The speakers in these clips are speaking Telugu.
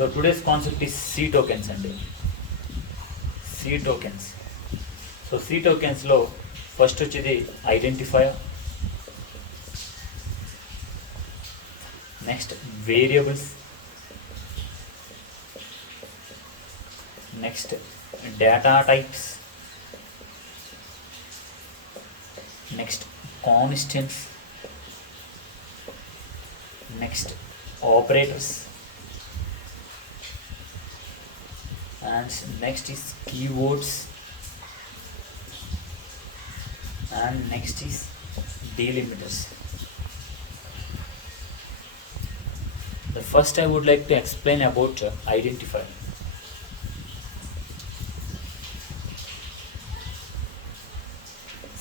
So today's concept is C tokens అండి. C tokens. సో సి టోకెన్స్లో ఫస్ట్ వచ్చేది identifier, next variables, next data types, next constants, next operators, and next is keywords, and next is delimiters. The first I would like to explain about identifier.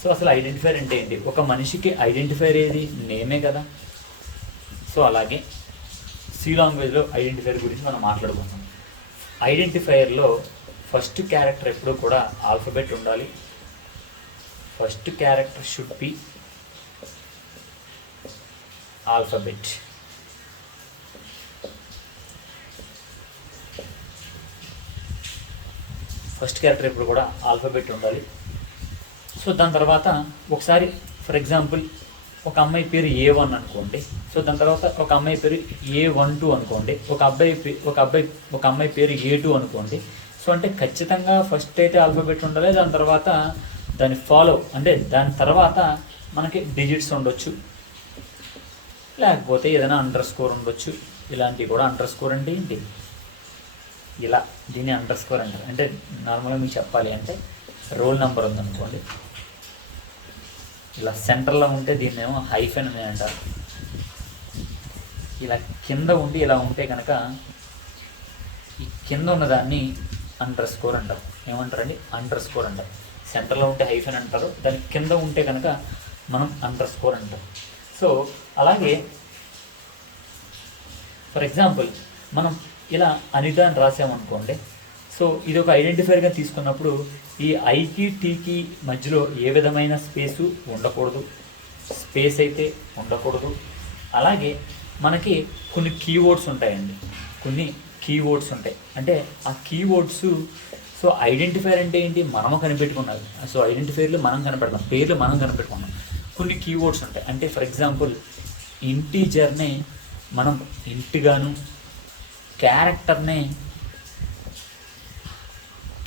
So అసలు ఐడెంటిఫైర్ అంటే ఏంటి? ఒక మనిషికి ఐడెంటిఫైర్ ఏది? నేమే కదా. సో అలాగే సి లాంగ్వేజ్లో ఐడెంటిఫైర్ గురించి మనం మాట్లాడుకుంటాం. ఐడెంటిఫైయర్లో ఫస్ట్ క్యారెక్టర్ ఎప్పుడు కూడా ఆల్ఫబెట్ ఉండాలి. First character should be alphabet. First character ఎప్పుడు కూడా ఆల్ఫబెట్ ఉండాలి. సో దాని తర్వాత ఒకసారి ఫర్ ఎగ్జాంపుల్ ఒక అమ్మాయి పేరు A1 అనుకోండి. సో దాని తర్వాత ఒక అమ్మాయి పేరు A12 అనుకోండి. ఒక అమ్మాయి పేరు A2 అనుకోండి. సో అంటే ఖచ్చితంగా ఫస్ట్ అయితే ఆల్ఫాబెట్ ఉండాలి. దాని తర్వాత దాని ఫాలో అంటే దాని తర్వాత మనకి డిజిట్స్ ఉండొచ్చు, లేకపోతే ఏదైనా అండర్ స్కోర్ ఉండొచ్చు. ఇలాంటివి కూడా అండర్ స్కోర్ అంటే ఏంటి? ఇలా దీన్ని అండర్ స్కోర్ అంటారు. అంటే నార్మల్గా మీకు చెప్పాలి అంటే రోల్ నెంబర్ ఉందనుకోండి, ఇలా సెంటర్లో ఉంటే దీన్ని ఏమో హైఫెన్ అని అంటారు. ఇలా కింద ఉండి ఇలా ఉంటే కనుక ఈ కింద ఉన్నదాన్ని అండర్ స్కోర్ అంటారు. ఏమంటారండి? అండర్ స్కోర్ అంటారు. సెంటర్లో ఉంటే హైఫెన్ అంటారు, దాని కింద ఉంటే కనుక మనం అండర్ స్కోర్ అంటాం. సో అలాగే ఫర్ ఎగ్జాంపుల్ మనం ఇలా అనిత అని రాసామనుకోండి. సో ఇది ఒక ఐడెంటిఫైర్గా తీసుకున్నప్పుడు ఈ ఐకి టీకి మధ్యలో ఏ విధమైన స్పేసు ఉండకూడదు, స్పేస్ అయితే ఉండకూడదు. అలాగే మనకి కొన్ని కీవర్డ్స్ ఉంటాయండి, కొన్ని కీవర్డ్స్ ఉంటాయి. అంటే ఆ కీవర్డ్స్ సో ఐడెంటిఫైర్ అంటే ఏంటి? మనము కనిపెట్టుకున్నది. సో ఐడెంటిఫైర్లు మనం కనిపెడతాం, పేర్లు మనం కనిపెట్టుకున్నాం. కొన్ని కీవర్డ్స్ ఉంటాయి. అంటే ఫర్ ఎగ్జాంపుల్ ఇంటీజర్నే మనం ఇంటిగాను, క్యారెక్టర్నే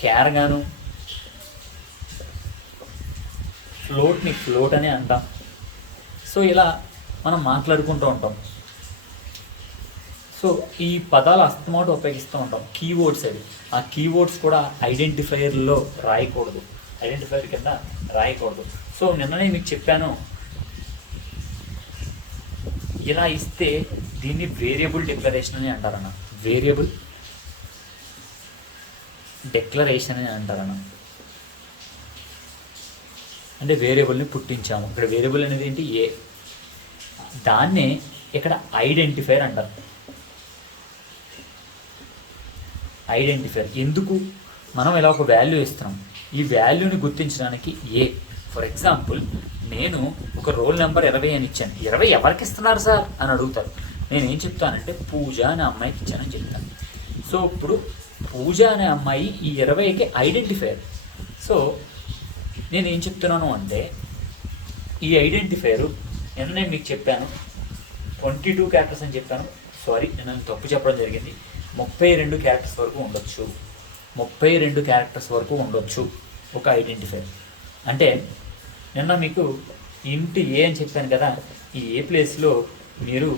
క్యార్గాను, ఫ్లోట్ని ఫ్లోట్ అని అంటాం. సో ఇలా మనం మాట్లాడుకుంటూ ఉంటాం. సో ఈ పదాలు అస్తమాట ఉపయోగిస్తూ ఉంటాం. కీవర్డ్స్ అవి. ఆ కీవర్డ్స్ కూడా ఐడెంటిఫైర్లో రాయకూడదు, ఐడెంటిఫైర్ కింద రాయకూడదు. సో నిన్ననే మీకు చెప్పాను, ఇలా ఇస్తే దీన్ని వేరియబుల్ డిక్లరేషన్ అని అంటారన్న. వేరియబుల్ డిక్లరేషన్ అని అంటారన్న. అంటే వేరియబుల్ని పుట్టించాము. ఇక్కడ వేరియబుల్ అనేది ఏంటి? ఏ. దాన్నే ఇక్కడ ఐడెంటిఫైర్ అంటారు. ఐడెంటిఫైర్ ఎందుకు? మనం ఇలా ఒక వాల్యూ ఇస్తున్నాం, ఈ వాల్యూని గుర్తించడానికి ఏ. ఫర్ ఎగ్జాంపుల్ నేను ఒక రోల్ నెంబర్ 20 అని ఇచ్చాను. 20 ఎవరికి ఇస్తున్నారు సార్ అని అడుగుతారు. నేను ఏం చెప్తానంటే పూజ అనే అమ్మాయికి ఇచ్చానని చెప్తాను. సో ఇప్పుడు పూజ అనే అమ్మాయి ఈ 20కి ఐడెంటిఫైర్. సో నేను ఏం చెప్తున్నాను అంటే ఈ ఐడెంటిఫైరు నేను మీకు చెప్పాను 22 క్యారెక్టర్స్ అని చెప్పాను. సారీ, నేను తప్పు చెప్పడం జరిగింది. 32 క్యారెక్టర్స్ వరకు ఉండొచ్చు. 32 క్యారెక్టర్స్ వరకు ఉండొచ్చు ఒక ఐడెంటిఫైర్. అంటే నిన్న మీకు ఇంటి ఏ అని చెప్పాను కదా, ఈ ఏ ప్లేస్లో మీరు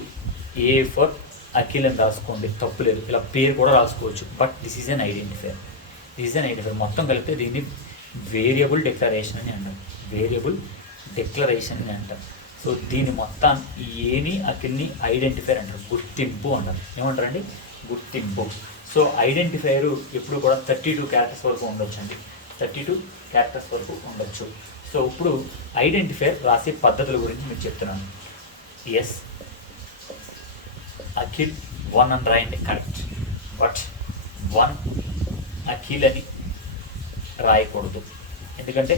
ఏ ఫర్ అఖిల్ అని రాసుకోండి, తప్పులేదు. ఇలా పేరు కూడా రాసుకోవచ్చు. But this is an identifier. This is an identifier. మొత్తం కలిపితే దీన్ని వేరియబుల్ డిక్లరేషన్ అని అంటారు. వేరియబుల్ డిక్లరేషన్ అని అంటారు. సో దీన్ని మొత్తం ఈ ఏని అఖిల్ని ఐడెంటిఫైర్ అంటారు. గుర్తింపు అంటారు. ఏమంటారండి? గుర్తింపు. సో ఐడెంటిఫైరు ఎప్పుడు కూడా 32 క్యారెక్టర్స్ వరకు ఉండొచ్చు అండి. 32 క్యారెక్టర్స్ వరకు ఉండొచ్చు. సో ఇప్పుడు ఐడెంటిఫైర్ రాసే పద్ధతుల గురించి మీకు చెప్తున్నాను. ఎస్, అఖిల్ 1 అని రాయండి, కరెక్ట్. బట్ 1 అఖిల్ అని రాయకూడదు. ఎందుకంటే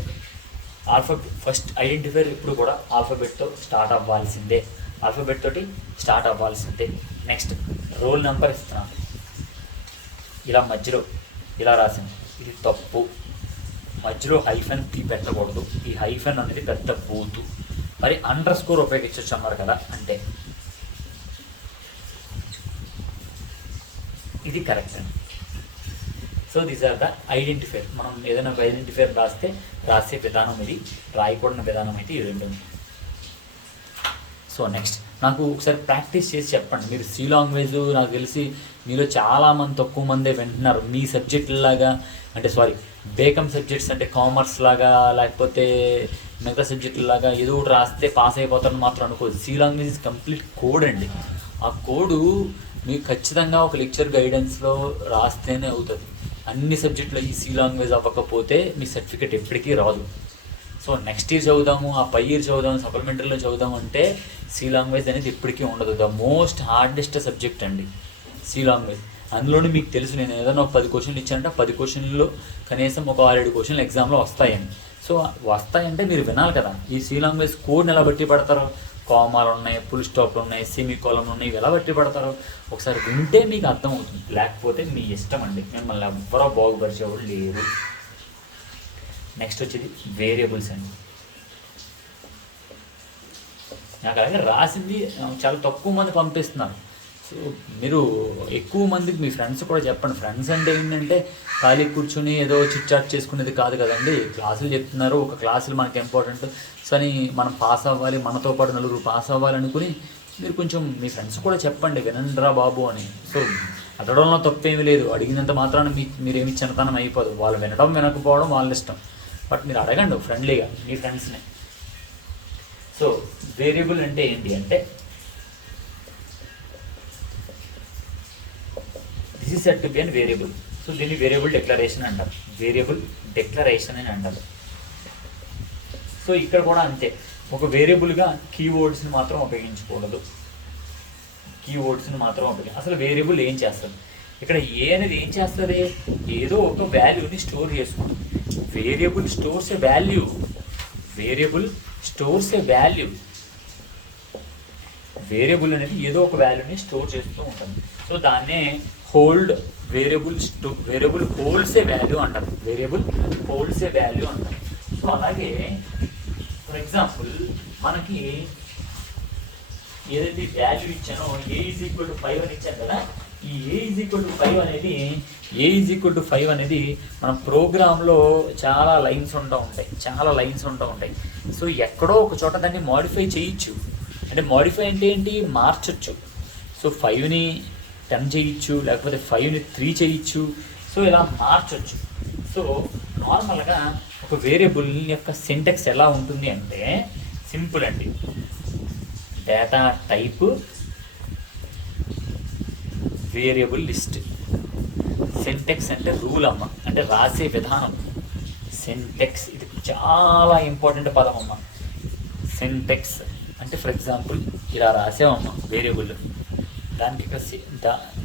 ఫస్ట్ ఐడెంటిఫైర్ ఎప్పుడు కూడా ఆల్ఫాబెట్తో స్టార్ట్ అవ్వాల్సిందే. ఆల్ఫాబెట్ తోటి స్టార్ట్ అవ్వాల్సిందే. నెక్స్ట్ రోల్ నెంబర్ ఇస్తున్నాను. ఇలా మధ్యలో ఇలా రాసాం, ఇది తప్పు. మధ్యలో హైఫెన్ పెట్టకూడదు, ఈ హైఫెన్ అనేది పెద్ద బూతు. మరి అండర్ స్కోర్ ఉపయోగించవచ్చు అన్నారు కదా, అంటే ఇది కరెక్ట్ అండి. So these are the identifier. మనం ఏదైనా ఒక ఐడెంటిఫైర్ రాసే విధానం ఇది, రాయకూడని విధానం అయితే ఇది ఉంటుంది. సో నెక్స్ట్ నాకు ఒకసారి ప్రాక్టీస్ చేసి చెప్పండి. మీరు సి లాంగ్వేజ్ నాకు తెలిసి మీలో చాలామంది తక్కువ మందే వింటున్నారు. మీ సబ్జెక్టులాగా అంటే బేకమ్ సబ్జెక్ట్స్ అంటే కామర్స్ లాగా లేకపోతే మిగతా సబ్జెక్టులాగా ఏదో ఒకటి రాస్తే పాస్ అయిపోతారని మాత్రం అనుకోదు. C language is complete code అండి. ఆ కోడు మీకు ఖచ్చితంగా ఒక లెక్చర్ గైడెన్స్లో రాస్తేనే అవుతుంది. అన్ని సబ్జెక్టులో ఈ సి లాంగ్వేజ్ అవ్వకపోతే మీ సర్టిఫికేట్ ఎప్పటికీ రాదు. సో నెక్స్ట్ ఇయర్ చదువుదాము, ఆ పై ఇయర్ చదువుదాము, సప్లిమెంటరీలో చదువుదాము అంటే సి లాంగ్వేజ్ అనేది ఎప్పటికీ ఉండదు. ద మోస్ట్ హార్డెస్ట్ సబ్జెక్ట్ అండి సి లాంగ్వేజ్. అందులోనే మీకు తెలుసు, నేను ఏదైనా ఒక 10 క్వశ్చన్లు ఇచ్చానంటే 10 క్వశ్చన్లలో కనీసం ఒక 6-7 క్వశ్చన్లు ఎగ్జామ్లో వస్తాయని. సో వస్తాయంటే మీరు వినాలి కదా. ఈ సి లాంగ్వేజ్ కోడ్ని ఎలా బట్టి పడతారో, కామాలు ఉన్నాయి, ఫుల్ స్టాప్లు ఉన్నాయి, సెమీకోలం ఉన్నాయి, ఇవి ఎలా బట్టి పడతారో ఒకసారి వింటే మీకు అర్థమవుతుంది. లేకపోతే మీ ఇష్టం అండి, మిమ్మల్ని ఎవ్వరో బాగుపరిచేవాళ్ళు లేరు. నెక్స్ట్ వచ్చేది వేరియబుల్స్ అండి. నాకు అలాగే రాసింది చాలా తక్కువ మంది పంపిస్తున్నారు. సో మీరు ఎక్కువ మందికి మీ ఫ్రెండ్స్ కూడా చెప్పండి. ఫ్రెండ్స్ అంటే ఏంటంటే ఖాళీ కూర్చొని ఏదో చిట్ చాట్ చేసుకునేది కాదు కదండి. క్లాసులు చెప్తున్నారు, ఒక క్లాసులు మనకి ఇంపార్టెంట్. సో అని మనం పాస్ అవ్వాలి, మనతో పాటు నలుగురు పాస్ అవ్వాలి అనుకుని మీరు కొంచెం మీ ఫ్రెండ్స్ కూడా చెప్పండి, వినండిరా బాబు అని. సో అడగడంలో తప్పేమీ లేదు, అడిగినంత మాత్రాన మీరేమి చిన్నతనం అయిపోదు. వాళ్ళు వినడం వినకపోవడం వాళ్ళ ఇష్టం. బట్ మీరు అడగండి ఫ్రెండ్లీగా మీ ఫ్రెండ్స్ని. సో వేరియబుల్ అంటే ఏంటి అంటే this is set to be an variable. So దీన్ని వేరియబుల్ డిక్లరేషన్ అంటారు, వేరియబుల్ డిక్లరేషన్ అని అంటారు. సో ఇక్కడ కూడా అంతే, ఒక వేరియబుల్గా కీవర్డ్స్ని మాత్రం ఉపయోగించకూడదు. కీవర్డ్స్ని మాత్రం అసలు వేరియబుల్ ఏం చేస్తుంది? ఇక్కడ ఏ అనేది ఏం చేస్తుంది? ఏదో ఒక వాల్యూని స్టోర్ చేసుకుంటుంది. Variable stores a value. Variable stores a value. Variable అనేది ఏదో ఒక వాల్యూని స్టోర్ చేస్తూ ఉంటుంది. సో దాన్నే hold variable holds a value అంటారు. వేరియబుల్ హోల్డ్స్ ఏ వాల్యూ అంటారు. సో అలాగే ఫర్ ఎగ్జాంపుల్ మనకి ఏదైతే వాల్యూ ఇచ్చానో ఏ ఈజ్ ఈక్వల్ టు 5 అని ఇచ్చాను కదా, ఈ ఏ ఈజ్ ఈక్వల్ టు 5 అనేది మన ప్రోగ్రాంలో చాలా లైన్స్ ఉంటూ ఉంటాయి. సో ఎక్కడో ఒక చోట దాన్ని మోడిఫై చేయొచ్చు. అంటే మోడిఫై అంటే ఏంటి? మార్చొచ్చు. సో 5ని 10 చేయొచ్చు, లేకపోతే 5ని 3 చేయొచ్చు. సో ఇలా మార్చొచ్చు. సో నార్మల్గా ఒక వేరియబుల్ యొక్క సింటాక్స్ ఎలా ఉంటుంది అంటే సింపుల్ అండి. Data type variable list. Syntax అంటే రూల్ అమ్మ, అంటే రాసే విధానం. సింటాక్స్ ఇది చాలా ఇంపార్టెంట్ పదం అమ్మ. సింటాక్స్ అంటే ఫర్ ఎగ్జాంపుల్ ఇలా రాసావమ్మ వేరియబుల్, దానికి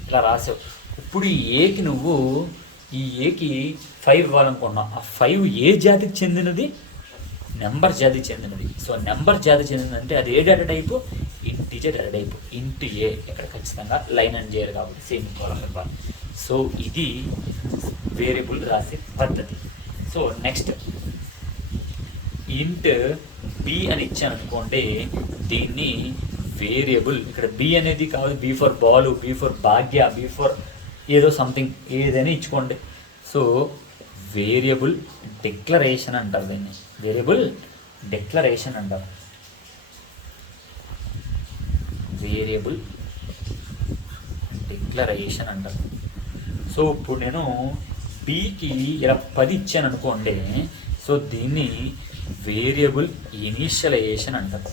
ఇలా రాసావు. ఇప్పుడు ఈ ఏకి నువ్వు ఈ ఏకి 5 ఇవ్వాలనుకున్నావు. ఆ 5 ఏ జాతికి చెందినది? నెంబర్ జాతికి చెందినది. సో నెంబర్ జాతికి చెందినది అంటే అది ఏ data type? Integer data type. Int a, ఇక్కడ ఖచ్చితంగా లైన్ అని చేయరు కాబట్టి సెమీకోలన్ ఇవ్వాలి. సో ఇది వేరియబుల్ రాసే పద్ధతి. సో నెక్స్ట్ ఇంట్ బి అని ఇచ్చాను అనుకోండి, దీన్ని వేరియబుల్, ఇక్కడ బి అనేది కాదు, B for Balu, B for Bhagya, B for ఏదో సంథింగ్ ఏదైనా ఇచ్చుకోండి. సో వేరియబుల్ డిక్లరేషన్ అంటారు దీన్ని. వేరియబుల్ డిక్లరేషన్ అంటారు. వేరియబుల్ డిక్లరేషన్ అంటారు. సో ఇప్పుడు నేను బికి ఇలా 10 ఇచ్చాను అనుకోండి, సో దీన్ని వేరియబుల్ ఇనీషియలైజేషన్ అంటారు.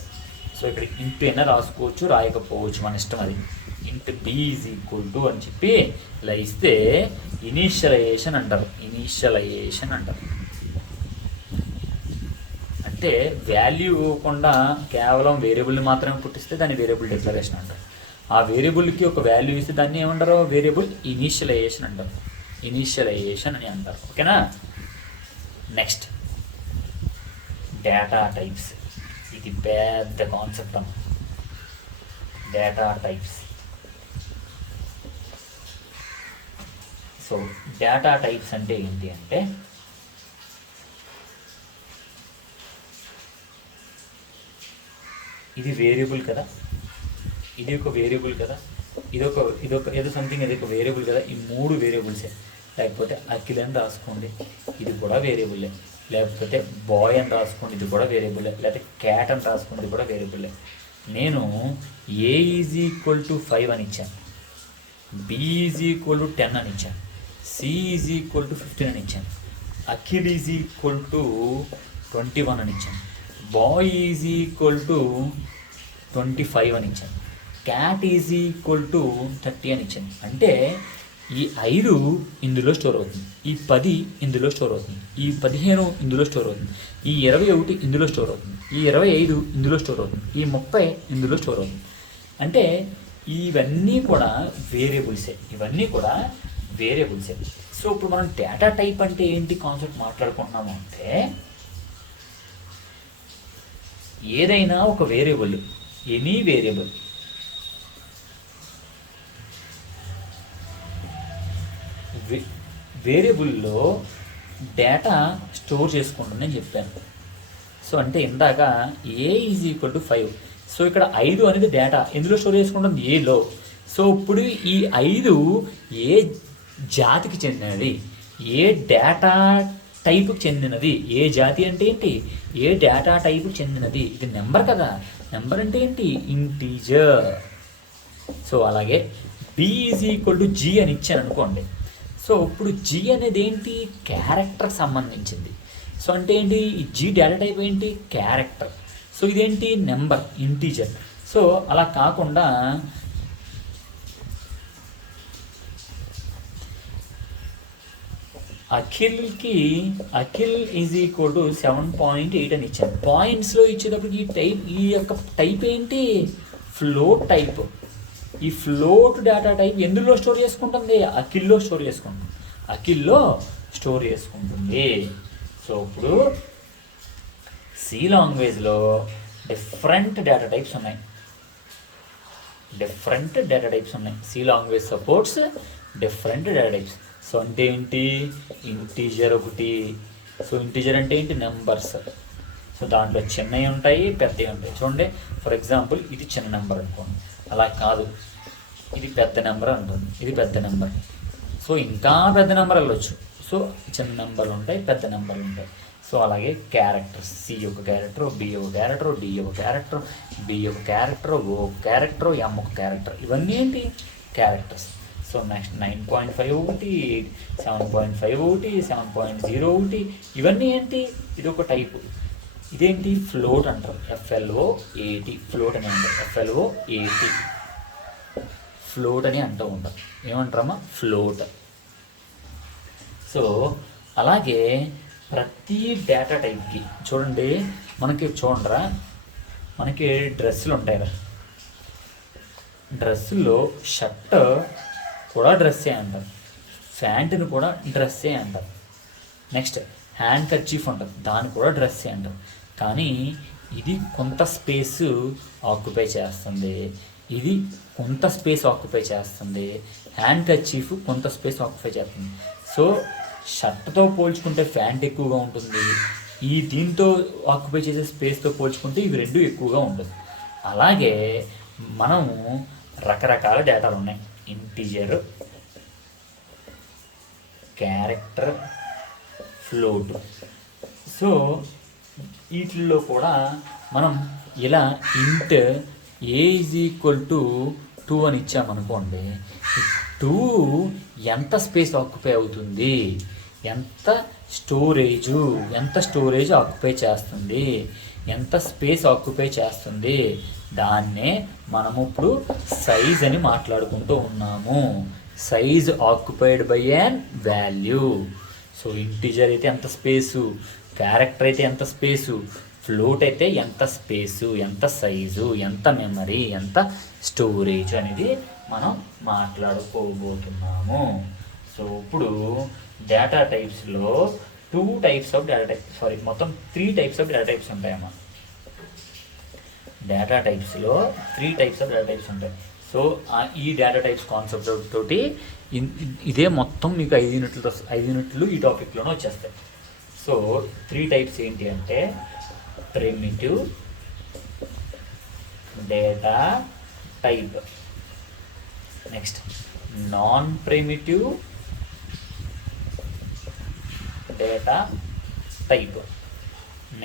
సో ఇక్కడ ఇంటూ అయినా రాసుకోవచ్చు, రాయకపోవచ్చు, మన ఇష్టం అది. Int B is equal to అని చెప్పి ఇలా ఇస్తే ఇనీషియలైజేషన్ అంటారు. అంటే వాల్యూ ఇవ్వకుండా కేవలం వేరియబుల్ని మాత్రమే పుట్టిస్తే దాన్ని వేరియబుల్ డిక్లరేషన్ అంటారు. ఆ వేరియబుల్కి ఒక వాల్యూ ఇస్తే దాన్ని ఏమంటారు? వేరియబుల్ ఇనీషియలైజేషన్ అంటారు. ఇనీషియలైజేషన్ అని అంటారు. ఓకేనా? Next data types. ఇది పెద్ద కాన్సెప్ట్ అమ్మ. Data types so data types అంటే ఏంటి అంటే ఇది వేరియబుల్ కదా, ఇది ఒక వేరియబుల్ కదా, ఇదొక ఏదో సంథింగ్ అది ఒక వేరియబుల్ కదా. ఈ 3 వేరియబుల్సే. లేకపోతే అఖిల్ అని రాసుకోండి, ఇది కూడా వేరియబుల్లే. లేకపోతే బాయ్ అని రాసుకోండి, ఇది కూడా వేరియబుల్లే. లేకపోతే క్యాట్ అని రాసుకోండి, ఇది కూడా వేరియబుల్లే. నేను ఏ ఈజ్ ఈక్వల్ టు 5 అని ఇచ్చాను, బి ఈజ్ ఈక్వల్ టు 10 అని ఇచ్చాను, సి ఈజ్ ఈక్వల్ టు 15 అని ఇచ్చాను, అఖిల్ ఈజ్ ఈక్వల్ టు 21 అని ఇచ్చాను, బాయ్ ఈజ్ ఈక్వల్ టు 25 అని ఇచ్చాను, క్యాట్ ఈజ్ ఈక్వల్ టు 30 అని ఇచ్చాను. అంటే ఈ 5 ఇందులో స్టోర్ అవుతుంది, ఈ 10 ఇందులో స్టోర్ అవుతుంది, ఈ 15 ఇందులో స్టోర్ అవుతుంది, ఈ 21 ఇందులో స్టోర్ అవుతుంది, ఈ 25 ఇందులో స్టోర్ అవుతుంది, ఈ 30 ఇందులో స్టోర్ అవుతుంది. అంటే ఇవన్నీ కూడా వేరియబుల్సే, ఇవన్నీ కూడా వేరియబుల్సే. సో ఇప్పుడు మనం డేటా టైప్ అంటే ఏంటి కాన్సెప్ట్ మాట్లాడుకుంటున్నాము అంటే ఏదైనా ఒక వేరియబుల్, ఎనీ వేరియబుల్ వేరియబుల్లో డేటా స్టోర్ చేసుకుంటుందని చెప్పాను. సో అంటే ఇందాక a is equal to 5. So ఇక్కడ 5 అనేది డేటా ఎందులో స్టోర్ చేసుకుంటుంది, ఏలో. సో ఇప్పుడు ఈ 5 ఏ జాతికి చెందినది, ఏ డేటా టైపుకి చెందినది, ఏ జాతి అంటే ఏంటి, ఏ డేటా టైపుకి చెందినది. ఇది నెంబర్ కదా, నెంబర్ అంటే ఏంటి, ఇంటీజర్. సో అలాగే B is equal to G అని ఇచ్చాను అనుకోండి. సో ఇప్పుడు జీ అనేది ఏంటి, క్యారెక్టర్కి సంబంధించింది. సో అంటే ఏంటి, ఈ జీ డేటా టైప్ ఏంటి, క్యారెక్టర్. సో ఇదేంటి, నెంబర్, ఇంటీజర్. సో అలా కాకుండా అఖిల్ ఈజ్ ఈక్వల్ టు 7.8 అని ఇచ్చాను. పాయింట్స్లో ఇచ్చేటప్పటికి ఈ యొక్క టైప్ ఏంటి, ఫ్లోట్ టైప్. ఈ ఫ్లోట్ డేటా టైప్ ఎందులో స్టోర్ చేసుకుంటుంది, అఖిల్లో స్టోర్ చేసుకుంటుంది, అఖిల్లో స్టోర్ చేసుకుంటుంది. సో ఇప్పుడు సి లాంగ్వేజ్లో డిఫరెంట్ డేటా టైప్స్ ఉన్నాయి, C language supports different data types. So అంటే ఏంటి, ఇంటీజర్ ఒకటి. సో ఇంటీజర్ అంటే ఏంటి, నెంబర్స్. సో దాంట్లో చిన్నవి ఉంటాయి, పెద్దవి ఉంటాయి. చూడండి, ఫర్ ఎగ్జాంపుల్ ఇది చిన్న నెంబర్ అనుకోండి, అలా కాదు, ఇది పెద్ద నెంబర్ అంటుంది, ఇది పెద్ద నెంబర్. సో ఇంకా పెద్ద నెంబర్ వెళ్ళొచ్చు. సో చిన్న నెంబర్లు ఉంటాయి, పెద్ద నెంబర్లు ఉంటాయి. సో అలాగే క్యారెక్టర్స్, సి ఒక క్యారెక్టర్, బి ఒక క్యారెక్టర్, డి ఒక క్యారెక్టర్, బి ఒక క్యారెక్టర్, ఓ ఒక క్యారెక్టర్, ఎం ఒక క్యారెక్టర్. ఇవన్నీ ఏంటి, క్యారెక్టర్స్. సో నెక్స్ట్ 9.5 ఒకటి, 7.5 ఒకటి, 7.0 ఒకటి. ఇవన్నీ ఏంటి, ఇది ఒక టైపు. ఇదేంటి, ఫ్లోట్ అంటారు, FLOAT, ఫ్లోట్ అని అంటారు, FLOAT, ఫ్లోట్ అని అంటూ ఉంటాం. ఏమంటారమ్మా, ఫ్లోట్. సో అలాగే ప్రతి డేటా టైప్కి చూడండి, చూడరా మనకి డ్రెస్సులు ఉంటాయి కదా, డ్రెస్సుల్లో షర్ట్ కూడా డ్రెస్సే అంటారు, ప్యాంటుని కూడా డ్రెస్సే అంటారు. నెక్స్ట్ హ్యాండ్ కర్చీఫ్ ఉంటుంది, దాన్ని కూడా డ్రెస్సే అంటారు. కానీ ఇది కొంత స్పేస్ ఆక్యుపై చేస్తుంది, ఇది కొంత స్పేస్ ఆక్యుపై చేస్తుంది, హ్యాండ్ కర్చీఫ్ కొంత స్పేస్ ఆక్యుపై చేస్తుంది. సో షర్ట్తో పోల్చుకుంటే ప్యాంట్ ఎక్కువగా ఉంటుంది, ఈ దీంతో ఆక్యుపై చేసే స్పేస్తో పోల్చుకుంటే ఇవి రెండు ఎక్కువగా ఉంటుంది. అలాగే మనము రకరకాల డేటాలు ఉన్నాయి, ఇంటీజర్, క్యారెక్టర్, ఫ్లోట్. సో వీటిల్లో కూడా మనం ఇలా ఇంట్ ఏ ఈజ్ ఈక్వల్ టు 2 అని ఇచ్చామనుకోండి, 2 ఎంత స్పేస్ ఆక్యుపై అవుతుంది, ఎంత స్టోరేజ్ ఆక్యుపై చేస్తుంది, ఎంత స్పేస్ ఆక్యుపై చేస్తుంది, దాన్నే మనము ఇప్పుడు సైజ్ అని మాట్లాడుకుంటూ ఉన్నాము. Size occupied by an value. So integer అయితే ఎంత స్పేసు, క్యారెక్టర్ అయితే ఎంత స్పేసు, ఫ్లోట్ అయితే ఎంత స్పేసు, ఎంత సైజు, ఎంత మెమరీ, ఎంత స్టోరేజ్ అనేది మనం మాట్లాడుకోబోతున్నాము. సో ఇప్పుడు డేటా టైప్స్లో 3 టైప్స్ ఆఫ్ డేటా టైప్స్ ఉంటాయమ్మా. డేటా టైప్స్లో 3 టైప్స్ ఆఫ్ డేటా టైప్స్ ఉంటాయి. సో ఈ డేటా టైప్స్ కాన్సెప్ట్ తోటి ఇదే మొత్తం మీకు 5 యూనిట్లు ఈ టాపిక్లోనే వచ్చేస్తాయి. సో 3 టైప్స్ ఏంటి అంటే primitive data type, next non primitive data type,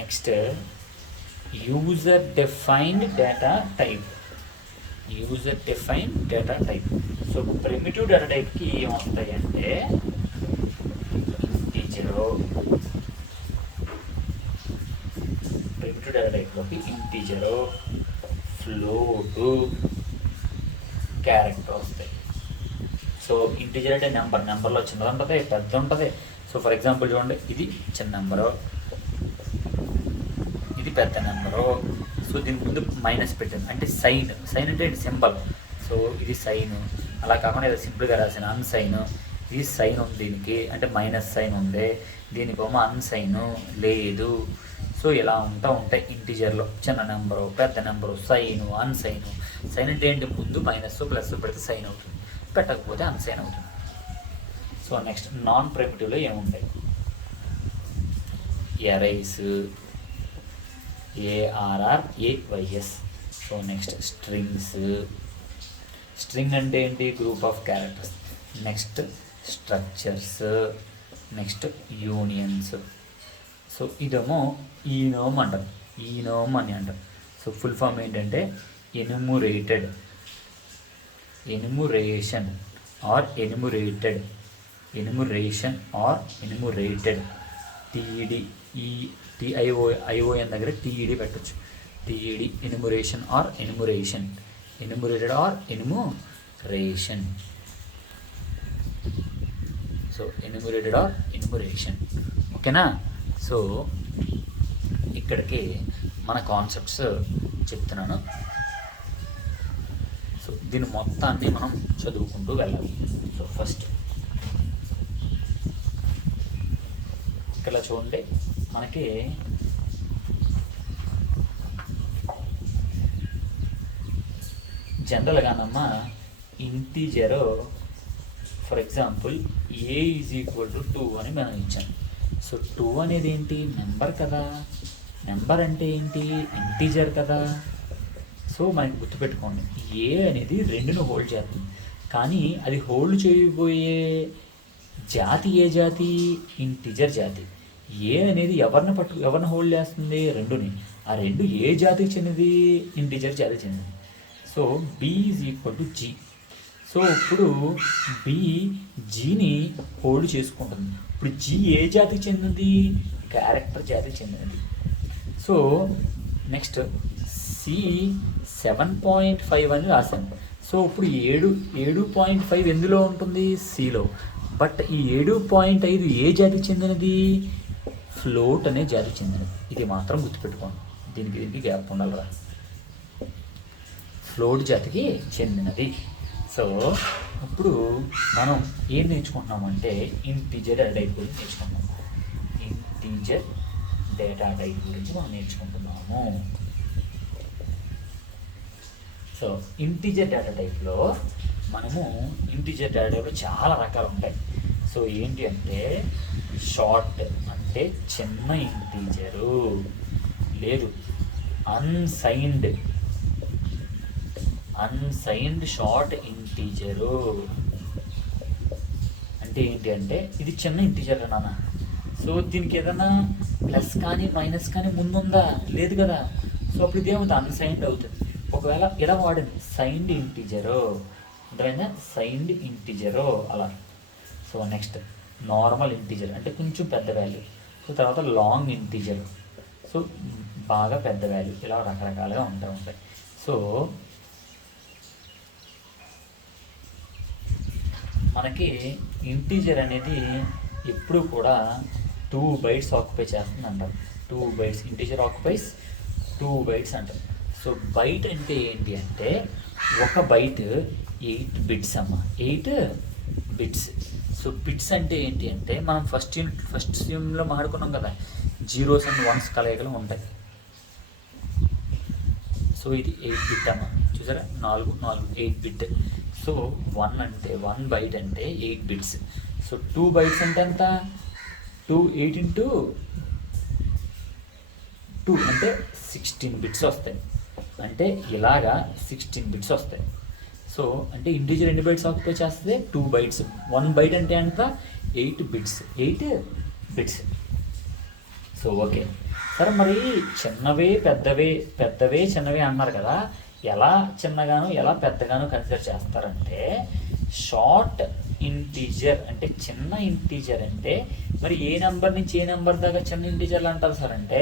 next user defined data type. User defined data type. So primitive data టైప్కి ఏమొస్తాయి అంటే ఇంటీజరు, ప్రిమిటివ్ డేటా టైప్లోకి ఇంటీజరు, ఫ్లోటు, క్యారెక్టర్ వస్తాయి. సో ఇంటీజర్ అంటే నెంబర్లో చిన్నది ఉంటుంది, పెద్ద ఉంటుంది. సో ఫర్ ఎగ్జాంపుల్ చూడండి, ఇది చిన్న నెంబరు, ఇది పెద్ద నెంబరు. సో దీని ముందు మైనస్ పెట్టాను అంటే సైన్ అంటే సింబల్. సో ఇది సైన్, అలా కాకుండా ఏదో సింపుల్గా రాసిన అన్సైన్. ఇది సైన్ ఉంది దీనికి అంటే మైనస్ సైన్ ఉంది, దీనికేమో అన్సైను లేదు. సో ఇలా ఉంటాయి ఇంటీజర్లో. చిన్న నెంబరు, పెద్ద నెంబరు, సైను, అన్సైను. సైన్ అంటే ఏంటి, ముందు మైనస్ ప్లస్ పెడితే సైన్ అవుతుంది, పెట్టకపోతే అన్సైన్ అవుతుంది. సో నెక్స్ట్ నాన్ ప్రిమిటివ్లో ఏముంటాయి, arrays, ARRAYS. So next strings. String అంటే ఏంటి, group of characters. Next structures, next unions. So ఇదేమో ఈనోమ్ అంటారు, ఈనోమ్ అని అంటారు. సో ఫుల్ ఫామ్ ఏంటంటే enumerated, enumeration or enumerated, enumeration or enumerated. TED, TION దగ్గర TED పెట్టచ్చు. TED enumeration or enumeration, enumerated or enumeration. So enumerated or enumeration. ఓకేనా. సో ఇక్కడికి మన కాన్సెప్ట్స్ చెప్తున్నాను. సో దీని మొత్తాన్ని మనం చదువుకుంటూ వెళ్ళాలి. సో ఫస్ట్ ఇక్కడ చూడండి, మనకి జనరల్గానమ్మా ఇంటీజర్ ఫర్ ఎగ్జాంపుల్ A = 2 అని మనం ఇచ్చాం. సో 2 అనేది ఏంటి, నెంబర్ కదా. నెంబర్ అంటే ఏంటి, ఇంటీజర్ కదా. సో మనకి గుర్తుపెట్టుకోండి, A అనేది 2ను హోల్డ్ చేస్తుంది, కానీ అది హోల్డ్ చేయబోయే జాతి ఏ జాతి, ఇంటీజర్ జాతి. ఏ అనేది ఎవరిని హోల్డ్ చేస్తుంది, 2ని. ఆ 2 ఏ జాతికి చెందింది, ఇంటీజర్ జాతికి చెందింది. So B = G. సో ఇప్పుడు B Gని హోల్డ్ చేసుకుంటుంది. ఇప్పుడు G ఏ జాతికి చెందింది, క్యారెక్టర్ జాతికి చెందినది. సో నెక్స్ట్ C 7.5 అని రాశాను. సో ఇప్పుడు 7.5 ఎందులో ఉంటుంది, Cలో. బట్ ఈ 7.5 ఏ జాతికి చెందినది, ఫ్లోట్ అనే జాతికి చెందినది. ఇది మాత్రం గుర్తుపెట్టుకోండి, దీనికి గ్యాప్ ఉండాలిరా. ఫ్లోట్ జాతికి చెందినది. సో ఇప్పుడు మనం ఏం నేర్చుకుంటున్నామంటే ఇంటీజర్ డేటా టైప్ గురించి నేర్చుకుంటున్నాము. ఇంటీజర్ డేటా టైప్ గురించి మనం నేర్చుకుంటున్నాము. సో ఇంటీజర్ డేటా టైప్లో ఇంటీజర్ డేటా టైప్లో చాలా రకాలు ఉంటాయి. సో ఏంటి అంటే షార్ట్ అంటే చిన్న ఇంటీజరు, లేదు అన్సైన్డ్ షార్ట్ ఇంటీజరు అంటే ఏంటి అంటే ఇది చిన్న ఇంటీజర్ నాన్న. సో దీనికి ఏదైనా ప్లస్ కానీ మైనస్ కానీ ముందుందా, లేదు కదా. సో అప్పుడు ఇదేమవుతుంది, అన్సైన్డ్ అవుతుంది. ఒకవేళ ఇలా వాడింది సైన్డ్ ఇంటీజరు, అర్థమైందా, సైన్డ్ ఇంటీజరు అలా. సో నెక్స్ట్ నార్మల్ ఇంటీజర్ అంటే కొంచెం పెద్ద వాల్యూ. సో తర్వాత లాంగ్ ఇంటీజర్, సో బాగా పెద్ద వాల్యూ. ఇలా రకరకాలుగా ఉంటాయి. సో మనకి ఇంటీజర్ అనేది ఎప్పుడు కూడా 2 bytes ఆక్యుపై చేస్తుంది అంటారు. 2 bytes ఇంటీజర్ ఆక్యుపైస్ 2 bytes అంటారు. సో బైట్ అంటే ఏంటి అంటే ఒక బైట్ 8 bits అమ్మ, 8 bits. సో బిట్స్ అంటే ఏంటి అంటే మనం ఫస్ట్ యూనిట్లో మాట్లాడుకున్నాం కదా, 0s and 1s కలయికలు ఉంటాయి. సో ఇది 8 bit అమ్మ, చూసారా 4 4 8 బిట్. సో 1 అంటే 1 బైట్ అంటే 8 బిట్స్. సో 2 బైట్స్ అంటే ఎంత? 2 8 ఇంటూ 2 అంటే 16 బిట్స్ వస్తాయి. అంటే ఇలాగా 16 బిట్స్ వస్తాయి. సో అంటే ఇంటీజర్ ఎన్ని బైట్స్ ఆక్యుపై చేస్తుంది? 2 బైట్స్. 1 బైట్ అంటే ఎంత? 8 బిట్స్. 8 బిట్స్. సో ఓకే సరే, మరి చిన్నవే పెద్దవే చిన్నవే అన్నారు కదా, ఎలా చిన్నగాను ఎలా పెద్దగాను కన్సిడర్ చేస్తారంటే, షార్ట్ ఇంటీజర్ అంటే చిన్న ఇంటీజర్ అంటే మరి ఏ నెంబర్ నుంచి ఏ నెంబర్ దాకా చిన్న ఇంటీజర్లు అంటారు సార్ అంటే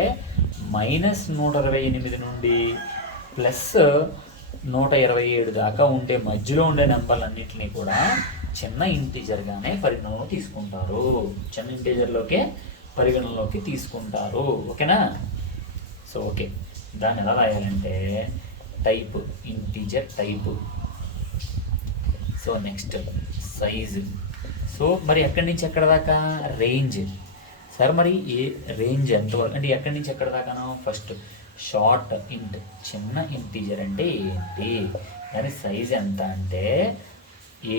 -128 నుండి +127 దాకా ఉండే మధ్యలో ఉండే నెంబర్లన్నింటినీ కూడా చిన్న ఇంటీజర్గానే పరిగణలోకి తీసుకుంటారు. చిన్న ఇంటీజర్లోకే పరిగణనలోకి తీసుకుంటారు. ఓకేనా? సో ఓకే, దాన్ని ఎలా రాయాలంటే type integer type. So next size. So మరి ఎక్కడి నుంచి ఎక్కడ దాకా? రేంజ్. సరే మరి ఏ రేంజ్ ఎంతవరకు అంటే ఎక్కడి నుంచి ఎక్కడ దాకానో? ఫస్ట్ షార్ట్ ఇంట్ చిన్న ఇంటీజర్ అంటే ఏంటి, దాని సైజ్ ఎంత అంటే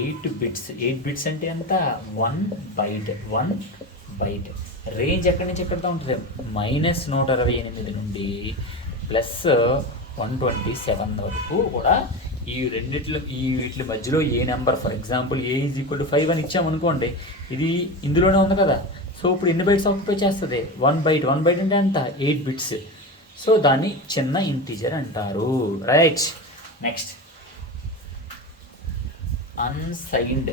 8 బిట్స్. 8 బిట్స్ అంటే ఎంత? 1 బైట్. 1 బైట్. రేంజ్ ఎక్కడి నుంచి ఎక్కడ ఉంటుంది? -128 నుండి +127 వరకు కూడా ఈ వీటి మధ్యలో ఏ నెంబర్, ఫర్ ఎగ్జాంపుల్ A = 5 అని ఇచ్చామనుకోండి, ఇది ఇందులోనే ఉంది కదా. సో ఇప్పుడు ఎన్ని బైట్స్ ఆక్యుపై చేస్తుంది? 1 బైట్. 1 బైట్ అంటే ఎంత? 8 బిట్స్. సో దాన్ని చిన్న ఇంటీజర్ అంటారు. రైట్. నెక్స్ట్ అన్సైన్డ్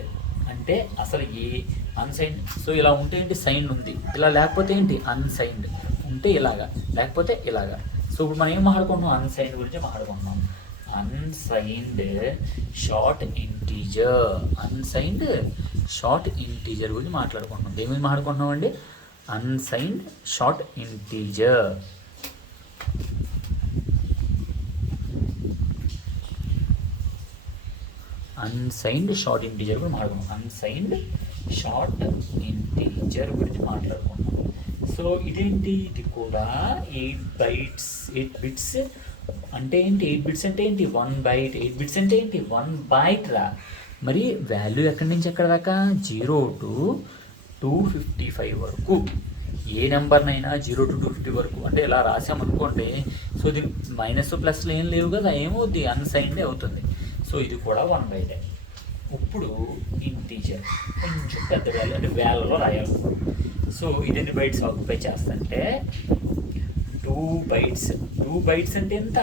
అంటే అసలు ఏ అన్సైన్డ్. సో ఇలా ఉంటే ఏంటి? సైన్ ఉంది. ఇలా లేకపోతే ఏంటి? అన్సైన్డ్. ఉంటే ఇలాగా, లేకపోతే ఇలాగా. సో ఇప్పుడు మనం ఏం మాట్లాడుకుంటున్నాం? అన్సైన్డ్ గురించి మాట్లాడుకుంటున్నాం. Unsigned short integer. Unsigned short integer గురించి మాట్లాడుకుంటున్నాం. దేని గురించి మాట్లాడుకుంటున్నాం అండి? Unsigned short integer. Unsigned short integer గురించి మాట్లాడుకున్నాం. అన్సైన్డ్ షార్ట్ ఇంటీజర్ గురించి మాట్లాడుకున్నాం. సో ఇదేంటి? ఇది కూడా 8 బైట్స్. 8 బిట్స్ అంటే ఏంటి? 8 బిట్స్ అంటే ఏంటి? 1 బైట్. 8 బిట్స్ అంటే ఏంటి? 1 బైట్ రా. మరి వాల్యూ ఎక్కడి నుంచి ఎక్కడ దాకా? 0 to 255 వరకు. ఏ నెంబర్నైనా 0 to 250 వరకు అంటే ఇలా రాసామనుకోండి. సో ఇది మైనస్ ప్లస్లు ఏం లేవు కదా, ఏమవుద్ది? అన్సైన్డే అవుతుంది. సో ఇది కూడా 1 బైట్. ఇప్పుడు ఇంటీజర్ కొంచెం పెద్ద వాల్యూ అంటే వేలలో రాయాలి. సో ఇది ఎన్ని బైట్స్ ఆక్యుపై చేస్తంటే 2 బైట్స్. 2 బైట్స్ అంటే ఎంత?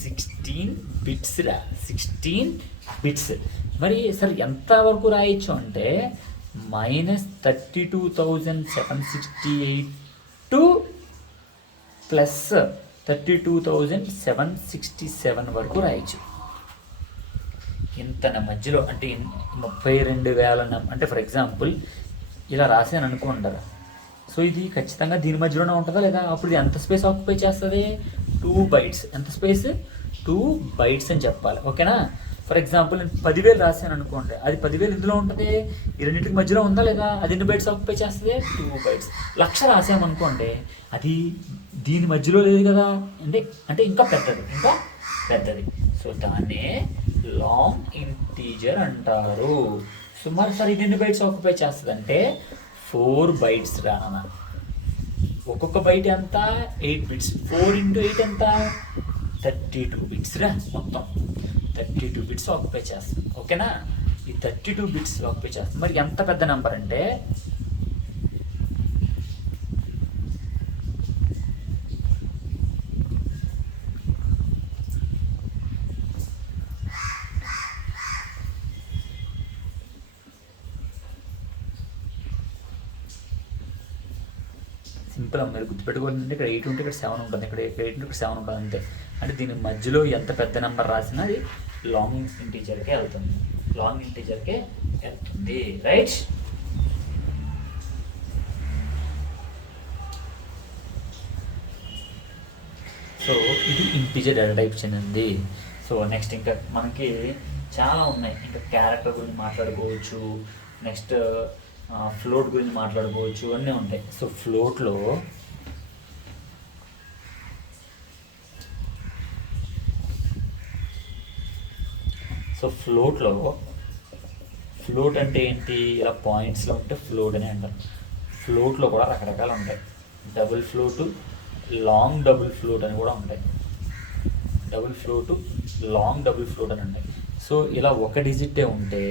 16 బిట్స్ రా. 16 బిట్స్. మరి సరే ఎంత వరకు రాయొచ్చు అంటే -32,768 టు +32,767 వరకు రాయొచ్చు. ఇంత మధ్యలో అంటే 32,000 అంటే ఫర్ ఎగ్జాంపుల్ ఇలా రాసాను అనుకుంటారా. సో ఇది ఖచ్చితంగా దీని మధ్యలోనే ఉంటుందా లేదా? అప్పుడు ఇది ఎంత స్పేస్ ఆక్యుపై చేస్తుంది? 2 బైట్స్. ఎంత స్పేస్? 2 బైట్స్ అని చెప్పాలి. ఓకేనా? ఫర్ ఎగ్జాంపుల్ నేను 10,000 రాశాను అనుకోండి, అది 10,000 ఇందులో ఉంటుంది. ఈ రెండింటికి మధ్యలో ఉందా లేదా? అది ఎన్ని బైట్స్ ఆక్యుపై చేస్తుంది? 2 బైట్స్. 1,00,000 రాసామనుకోండి, అది దీని మధ్యలో లేదు కదా, అంటే ఇంకా పెద్దది. సో దాన్నే లాంగ్ ఇంటీజర్ అంటారు. సో మరి సార్ ఇది ఎన్ని బైట్స్ ఆక్యుపై చేస్తుంది అంటే 4 బైట్స్ రా. ఒక్కొక్క బైట్ ఎంత? 8 బిట్స్. 4 × 8 ఎంత? 32 బిట్స్ రా. మొత్తం 32 బిట్స్ ఆక్యుపై చేస్తుంది. ఓకేనా? ఈ 32 బిట్స్ ఆక్యుపై చేస్తుంది. మరి ఎంత పెద్ద నెంబర్ అంటే సింపుల్. మీరు గుర్తుపెట్టుకోవాలంటే ఇక్కడ 8 ఉంటే ఇక్కడ 7 ఉంటుంది, ఇక్కడ 8 ఉంటే ఇక్కడ 7 ఉంటుంది అంతే. అంటే దీని మధ్యలో ఎంత పెద్ద నెంబర్ రాసినా అది లాంగ్ ఇంటీజర్కే వెళ్తుంది. రైట్? సో ఇది ఇంటీజర్ డేటా టైప్ చెందింది. సో నెక్స్ట్ ఇంకా మనకి చాలా ఉన్నాయి. ఇంకా క్యారెక్టర్ గురించి మాట్లాడుకోవచ్చు, నెక్స్ట్ ఫ్లోట్ గురించి మాట్లాడుకోవచ్చు, అన్నీ ఉంటాయి. సో ఫ్లోట్లో సో ఫ్లోట్ అంటే ఏంటి, ఇలా పాయింట్స్లో ఉంటే ఫ్లోట్ అని అంటారు. ఫ్లోట్లో కూడా రకరకాలు ఉంటాయి. Double float, long double float అని కూడా ఉంటాయి. Double float, long double float అని ఉంటాయి. సో ఇలా ఒక డిజిటే ఉంటే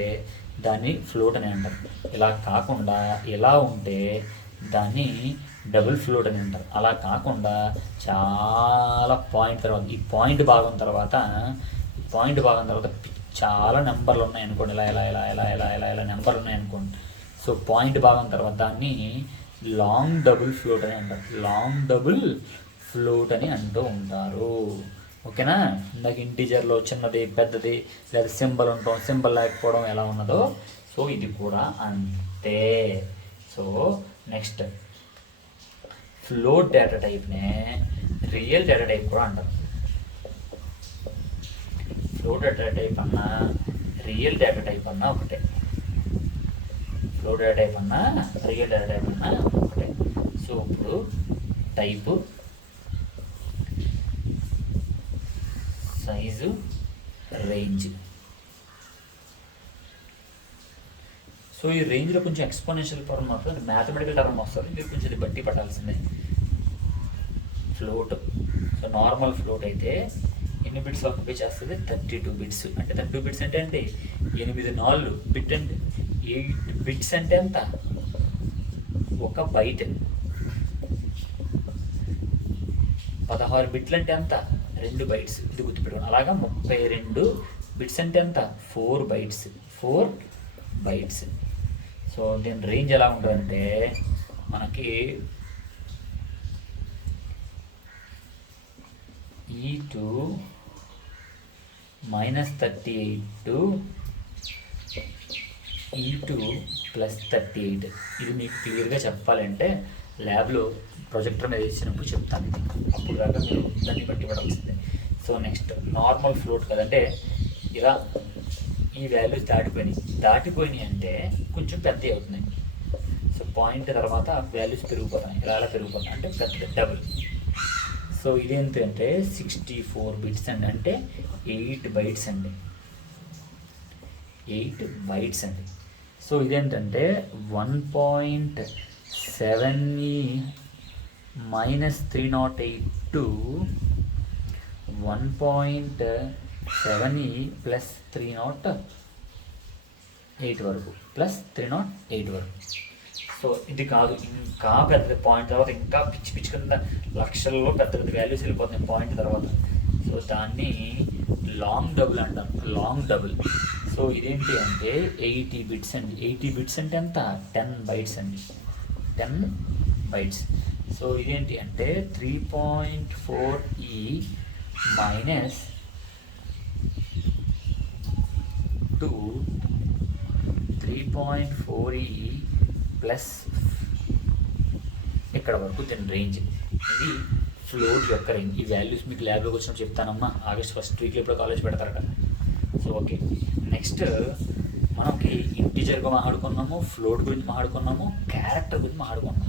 దాన్ని ఫ్లోట్ అని అంటారు. ఇలా కాకుండా ఇలా ఉంటే దాన్ని డబుల్ ఫ్లోట్ అని అంటారు. అలా కాకుండా చాలా పాయింట్ భాగం తర్వాత చాలా నెంబర్లు ఉన్నాయనుకోండి, ఇలా ఇలా ఇలా ఇలా ఇలా ఇలా ఇలా నెంబర్లు ఉన్నాయనుకోండి. సో పాయింట్ భాగం తర్వాత దాన్ని లాంగ్ డబుల్ ఫ్లోట్ అని అంటారు. లాంగ్ డబుల్ ఫ్లోట్ అని అంటూ ఉంటారు. ఓకేనా? ఇందాక ఇంటీజర్లో చిన్నది పెద్దది లేదా సింబల్ ఉండటం, సింబల్ లేకపోవడం ఎలా ఉన్నదో సో ఇది కూడా అంతే. సో నెక్స్ట్ ఫ్లోట్ డేటా టైప్నే రియల్ డేటా టైప్ కూడా అంటారు. ఫ్లోట్ డేటా టైప్ అన్నా రియల్ డేటా టైప్ అన్నా ఒకటే. ఫ్లోట్ డేటా టైప్ అన్నా రియల్ డేటా టైప్ అన్నా ఒకటే. సో ఇప్పుడు టైపు, సైజు, రేంజ్. సో ఈ రేంజ్లో కొంచెం ఎక్స్పోనెన్షియల్ టర్మ్ వస్తుంది, మ్యాథమెటికల్ టర్మ్ వస్తుంది, మీరు కొంచెం ఇది బట్టి పట్టాల్సిందే. ఫ్లోట్, సో నార్మల్ ఫ్లోట్ అయితే ఎన్ని బిట్స్ ఆక్యుపై చేస్తుంది? 32 బిట్స్. అంటే 32 బిట్స్ అంటే 8 4 బిట్ అంటే 8 బిట్స్ అంటే ఎంత? ఒక బైట్. 16 బిట్లు అంటే ఎంత? 2 బైట్స్. ఇది గుర్తుపెట్టుకోండి. అలాగా 32 బిట్స్ అంటే ఎంత? 4 బైట్స్. 4 బైట్స్. సో దీని రేంజ్ ఎలా ఉంటుందంటే మనకి E2 -38 E2 +38. ఇది మీకు క్లియర్గా చెప్పాలంటే ల్యాబ్లో ప్రొజెక్టర్ మీద ఇచ్చినప్పుడు చెప్తాను. అప్పుడు దాకా మీరు దాన్ని బట్టి పడాల్సిందే. సో నెక్స్ట్ నార్మల్ ఫ్లోట్ కదంటే ఇలా ఈ వాల్యూస్ దాటిపోయినాయి అంటే కొంచెం పెద్దవి అవుతున్నాయి. సో పాయింట్ తర్వాత వాల్యూస్ పెరిగిపోతాయి, ఇలా పెరిగిపోతాయి అంటే పెద్ద డబుల్. సో ఇదేంటంటే 64 బిట్స్ అండి, అంటే 8 బైట్స్ అండి. 8 బైట్స్ అండి. సో ఇదేంటంటే 1.7E -308 to 1.7E +308 వరకు, +308 వరకు. సో ఇది కాదు, ఇంకా పెద్దది పాయింట్ తర్వాత ఇంకా పిచ్చి కింద లక్షల్లో పెద్ద పెద్ద వాల్యూస్ వెళ్ళిపోతున్నాయి పాయింట్ తర్వాత. సో దాన్ని లాంగ్ డబుల్ అంటాం. Long double. సో ఇదేంటి అంటే 80 బిట్స్ అండి. 80 బిట్స్ అంటే ఎంత? 10 బైట్స్ అండి. 10 బైట్స్. సో ఇదేంటి అంటే 3.4E - 2 3.4E ప్లస్ ఇక్కడ వరకు దీని రేంజ్. ఇది ఫ్లోట్ యొక్క రేంజ్. ఈ వాల్యూస్ మీకు ల్యాబ్లోకి వచ్చినప్పుడు చెప్తానమ్మా. ఆగస్ట్ 1st వీక్లో ఇప్పుడు కాలేజ్ పెడతారట. సో ఓకే, నెక్స్ట్ మనకి ఇంటీజర్గా మాట్లాడుకున్నాము, ఫ్లోట్ గురించి మాట్లాడుకున్నాము, క్యారెక్టర్ గురించి మాట్లాడుకున్నాము.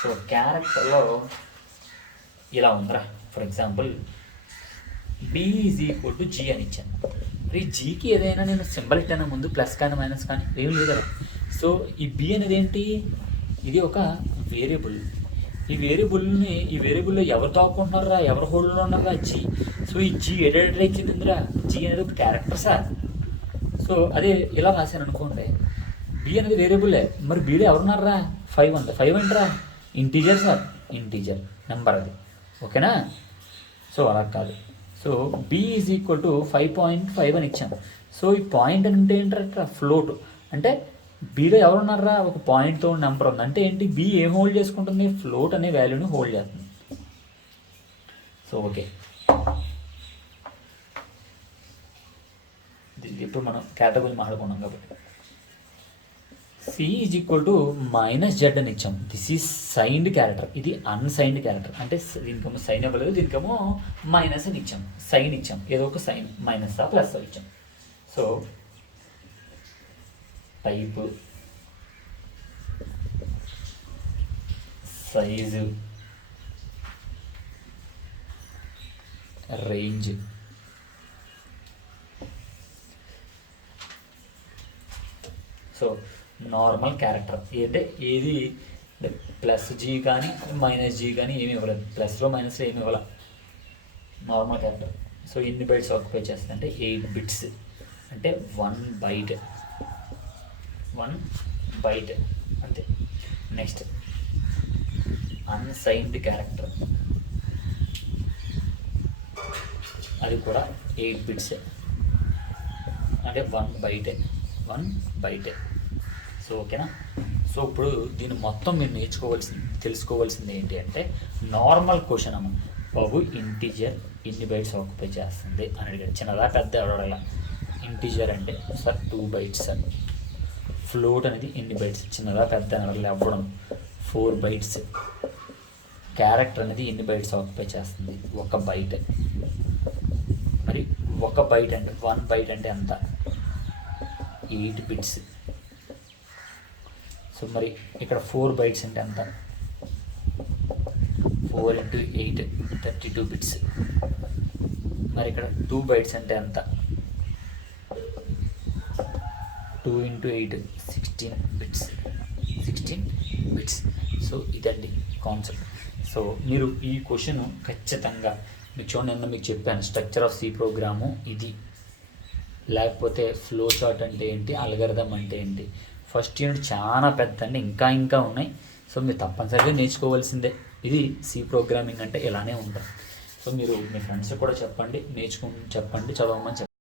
సో క్యారెక్టర్లో ఇలా ఉందిరా. ఫర్ ఎగ్జాంపుల్ B = G అని ఇచ్చాను. మరి జీకి ఏదైనా నేను సింబల్ ఇట్టాను ముందు, ప్లస్ కానీ మైనస్ కానీ ఏం లేదు కదా. సో ఈ B అనేది ఏంటి? ఇది ఒక వేరియబుల్. ఈ వేరియబుల్లో ఎవరు దాక్కుంటున్నారా, ఎవరు హోల్డ్లో ఉన్నారా? G. సో ఈ G ఎడెడరే చెందిందిరా. G అనేది ఒక క్యారెక్టర్ సార్. సో అదే ఇలా రాశాను అనుకోండి, B అనేది వేరియబుల్లే, మరి Bలో ఎవరున్నారా? 5 ఉంది. 5 ఏంట్రా? ఇంటీజర్ సార్, ఇంటీజర్ నెంబర్ అది. ఓకేనా? సో అలా కాదు. సో B = 5.5 అని ఇచ్చాను. సో ఈ పాయింట్ అంటే ఏంటంటే ఫ్లోట్. అంటే Bలో ఎవరున్నారా? ఒక పాయింట్తో నెంబర్ ఉంది. అంటే ఏంటి? B ఏం హోల్డ్ చేసుకుంటుంది? ఫ్లోట్ అనే వాల్యూని హోల్డ్ చేస్తుంది. సో ఓకే, ఇప్పుడు మనం కేటగిరీ మాట్లాడుకున్నాం కాబట్టి C = -Z అని ఇచ్చాం. దిస్ ఈజ్ సైన్డ్ క్యారెక్టర్, ఇది అన్సైన్డ్ క్యారెక్టర్. అంటే దీనికేమో సైన్ ఇవ్వలేదు, దీనికేమో మైనస్ అని ఇచ్చాం, సైన్ ఇచ్చాం, ఏదో ఒక సైన్ మైనస్ ప్లస్ ఇచ్చాం. So type, size, range. So normal character అంటే ఏది ప్లస్ జీ కానీ మైనస్ జీ కానీ ఏమి ఇవ్వలేదు, ప్లస్లో మైనస్లో ఏమి ఇవ్వలేదు, నార్మల్ క్యారెక్టర్. సో ఎన్ని బైట్స్ ఆక్యుపై చేస్తుంది అంటే 8 బిట్స్, అంటే 1 బైట్, 1 బైట్ అంతే. నెక్స్ట్ అన్సైన్డ్ క్యారెక్టర్, అది కూడా 8 బిట్స్, అంటే 1 బైటే, 1 బైటే. సో ఓకేనా. సో ఇప్పుడు దీన్ని మొత్తం మీరు తెలుసుకోవాల్సింది ఏంటి అంటే నార్మల్ క్వశ్చన్ అమ్మ, బాబు ఇంటీజర్ ఎన్ని బైట్స్ ఆక్యుపై చేస్తుంది అని అడిగాడు. చిన్నదా పెద్ద అడగల. ఇంటీజర్ అంటే సార్ 2 బైట్స్ సార్. ఫ్లోట్ అనేది ఎన్ని బైట్స్, చిన్నదా పెద్ద అని అడగలే, అవ్వడం 4 బైట్స్. క్యారెక్టర్ అనేది ఎన్ని బైట్స్ ఆక్యుపై చేస్తుంది, 1 బైట్. మరి 1 బైట్ అంటే 1 బైట్ అంటే ఎంత, 8 బిట్స్. సో మరి ఇక్కడ 4 బైట్స్ అంటే ఎంత, 4 × 8 32 బిట్స్. మరి ఇక్కడ 2 బైట్స్ అంటే ఎంత, 2 × 8 16 బిట్స్, 16 బిట్స్. సో ఇదండి కాన్సెప్ట్. సో మీరు ఈ క్వశ్చన్ ఖచ్చితంగా మీకు చూడండి, నిన్న మీకు చెప్పాను స్ట్రక్చర్ ఆఫ్ సి ప్రోగ్రాము ఇది, లేకపోతే ఫ్లో చార్ట్ అంటే ఏంటి, అల్గరిథం అంటే ఏంటి. ఫస్ట్ యూనిట్ చాలా పెద్ద అండి, ఇంకా ఉన్నాయి. సో మీరు తప్పనిసరిగా నేర్చుకోవాల్సిందే. ఇది సి ప్రోగ్రామింగ్ అంటే ఇలానే ఉంటుంది. సో మీరు మీ ఫ్రెండ్స్ కూడా చెప్పండి, చెప్పండి, చదవమని చెప్పండి.